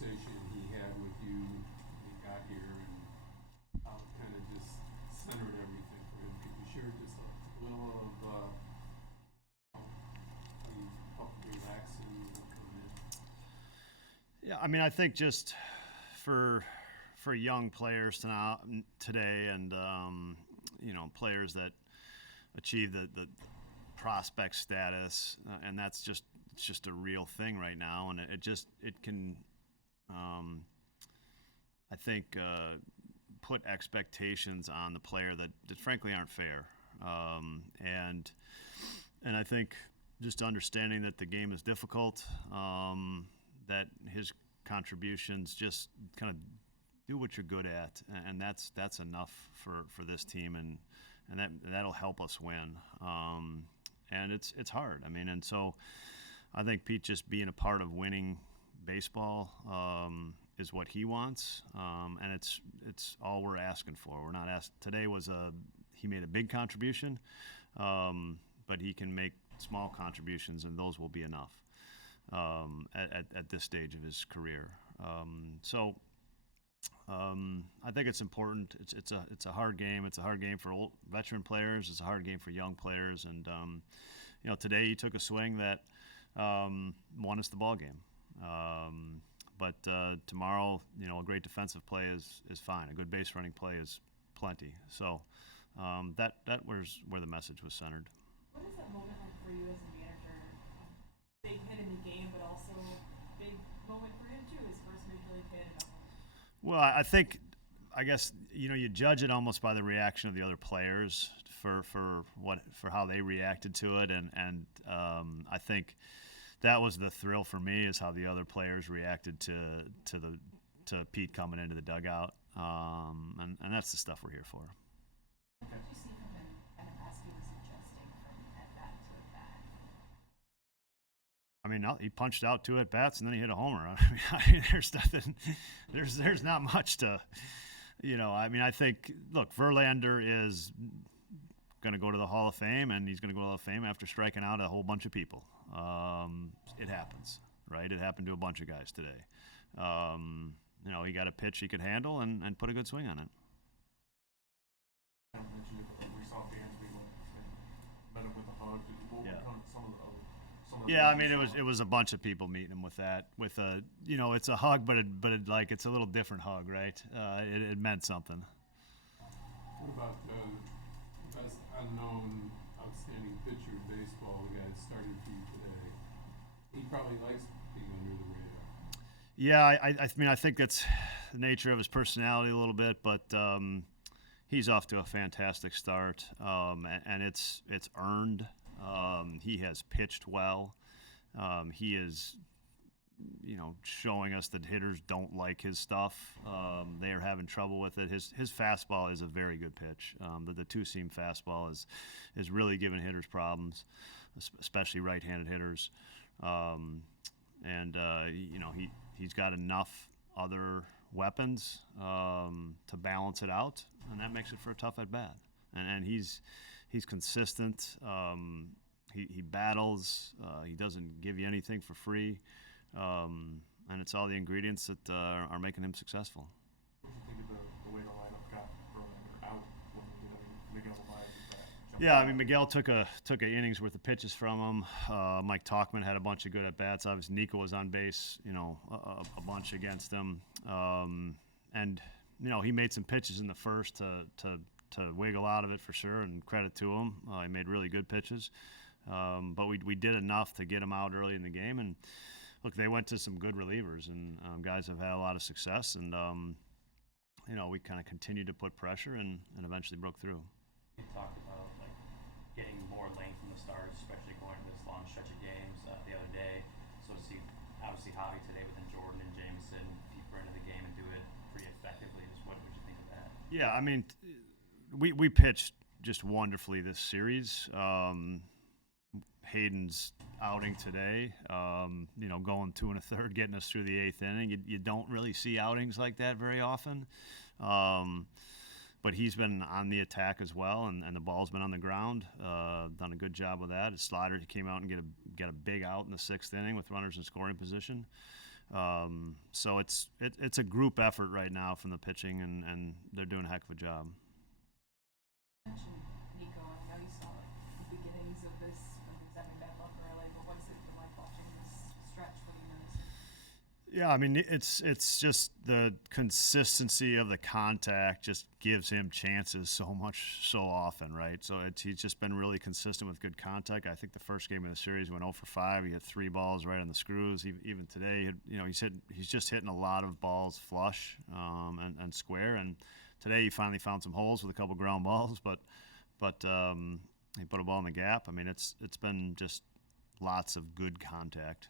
conversation he had with you when he got here and how it kind of just centered everything for him. Could you share just a little of how you helped relax him coming in? Yeah, I mean, I think just for young players today, and players that achieve the prospect status, and that's just it's just a real thing right now, and it can I think put expectations on the player that frankly aren't fair, and I think just understanding that the game is difficult, that his contributions just kind of do what you're good at, and that's enough for this team, and that'll help us win. And it's hard. I mean, and so I think Pete just being a part of winning baseball is what he wants, and it's all we're asking for. We're not asked. Today he made a big contribution, but he can make small contributions, and those will be enough at this stage of his career. I think it's important. It's a hard game. It's a hard game for old veteran players. It's a hard game for young players. And today he took a swing that won us the ball game. But tomorrow, a great defensive play is fine. A good base running play is plenty. So that was where the message was centered. What is that moment like for you as a manager? Big hit in the game, but also big moment for him too. His first major league hit. Well, I guess you judge it almost by the reaction of the other players for how they reacted to it, and I think that was the thrill for me, is how the other players reacted to Pete coming into the dugout, and that's the stuff we're here for. What did you see from him kind of as he was adjusting from at bat to at bat? I mean, he punched out 2 at bats and then he hit a homer. I mean, there's nothing. There's not much to, I mean, I think, look, Verlander is going to go to the Hall of Fame, and he's going to go to the Hall of Fame after striking out a whole bunch of people. It happens, right? It happened to a bunch of guys today. He got a pitch he could handle and put a good swing on it. I mentioned it, but we saw Dansby and met him with a hug. Yeah. Some of Yeah, I mean, it was a bunch of people meeting him with a it's a hug, but it's a little different hug, right? It meant something. What about the best unknown outstanding pitcher in baseball, the guy that started for you today? He probably likes being under the radar. Yeah, I mean, I think that's the nature of his personality a little bit, but he's off to a fantastic start, and it's earned. He has pitched well. He is, showing us that hitters don't like his stuff. They are having trouble with it. His fastball is a very good pitch. The two-seam fastball is really giving hitters problems, especially right-handed hitters. He's got enough other weapons to balance it out, and that makes it for a tough at bat. And he's consistent. He battles. He doesn't give you anything for free, and it's all the ingredients that are making him successful. What do you think of the way the lineup got Verlander out when Miguel Baez? Yeah, I mean, Miguel took a innings worth of pitches from him. Mike Tauchman had a bunch of good at bats. Obviously, Nico was on base, a bunch against him, and he made some pitches in the first to wiggle out of it for sure, and credit to him. He made really good pitches. But we did enough to get him out early in the game. And, look, they went to some good relievers, and guys have had a lot of success. And, we kind of continued to put pressure and eventually broke through. You talked about, getting more length from the stars, especially going to this long stretch of games the other day. So to see, obviously, Javi today within Jordan and Jameson deeper into the game and do it pretty effectively. Just what would you think of that? Yeah, I mean, we pitched just wonderfully this series. Hayden's outing today, going 2 1/3, getting us through the 8th inning. You don't really see outings like that very often. But he's been on the attack as well, and the ball's been on the ground. Done a good job with that. His slider, he came out and get a big out in the 6th inning with runners in scoring position. So it's a group effort right now from the pitching, and they're doing a heck of a job. You mentioned Nico. I know you saw the beginnings of this when he was having bad luck early, but what has it been like watching this stretch for the University? Yeah, I mean, it's just the consistency of the contact just gives him chances so often, right? So he's just been really consistent with good contact. I think the first game of the series went 0 for 5. He hit 3 balls right on the screws. Even today, he's just hitting a lot of balls flush and square. And today he finally found some holes with a couple ground balls, but he put a ball in the gap. I mean, it's been just lots of good contact.